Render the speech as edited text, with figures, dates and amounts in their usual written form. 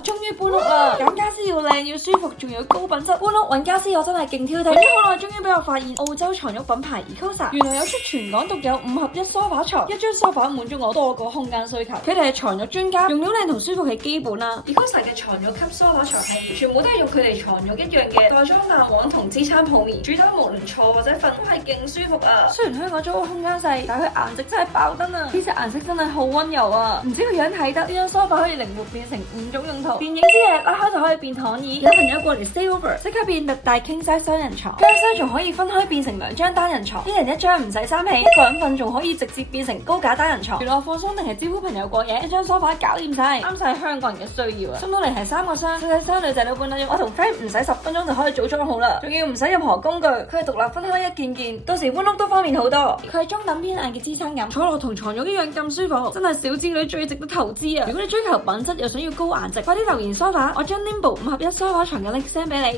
終於搬屋啦！揀家私要靚要舒服，仲要高品質。搬屋揾家私我真係勁挑剔。揾咗好耐，終於俾我發現澳洲床褥品牌 Ecosa， 原來有出全港獨有5合1梳化床，一張梳化滿足我多個空間需求。佢哋係床褥專家，用料靚同舒服係基本啦。Ecosa 嘅床褥級梳化床系列，全部都係用佢哋床褥一樣嘅袋裝彈簧同支撐鋪面，主打無論坐或者瞓都係勁舒服啊！雖然香港租屋空間細，但係佢顏值真係爆燈啊！呢隻顏色真係好溫柔啊！唔知個樣睇得，呢張梳化可以靈活變成5種用途。電影之夜拉開就可以變躺椅，有朋友過嚟 stay over， 即刻變特大 king size 雙人床。張箱仲可以分開變成2張單人床，一人一張唔使三起，一個人瞓仲可以直接變成高架單人床。娛樂放鬆定係招呼朋友過夜，一張梳化搞掂晒，啱晒香港人嘅需要啊！送到嚟係3個箱，細箱女仔都搬得喐。我同 friend 唔使10分鐘就可以組裝好啦，仲要唔使任何工具，佢係獨立分開一件件，到時搬屋都方便好多。佢係中等偏硬嘅支撐感，坐落同床褥一樣咁舒服，真係小資女最值得投資啊！如果你追求品質又想要高顏值，快啲留言梳化，我將 Nimble 5合1梳化床嘅 link send 俾你。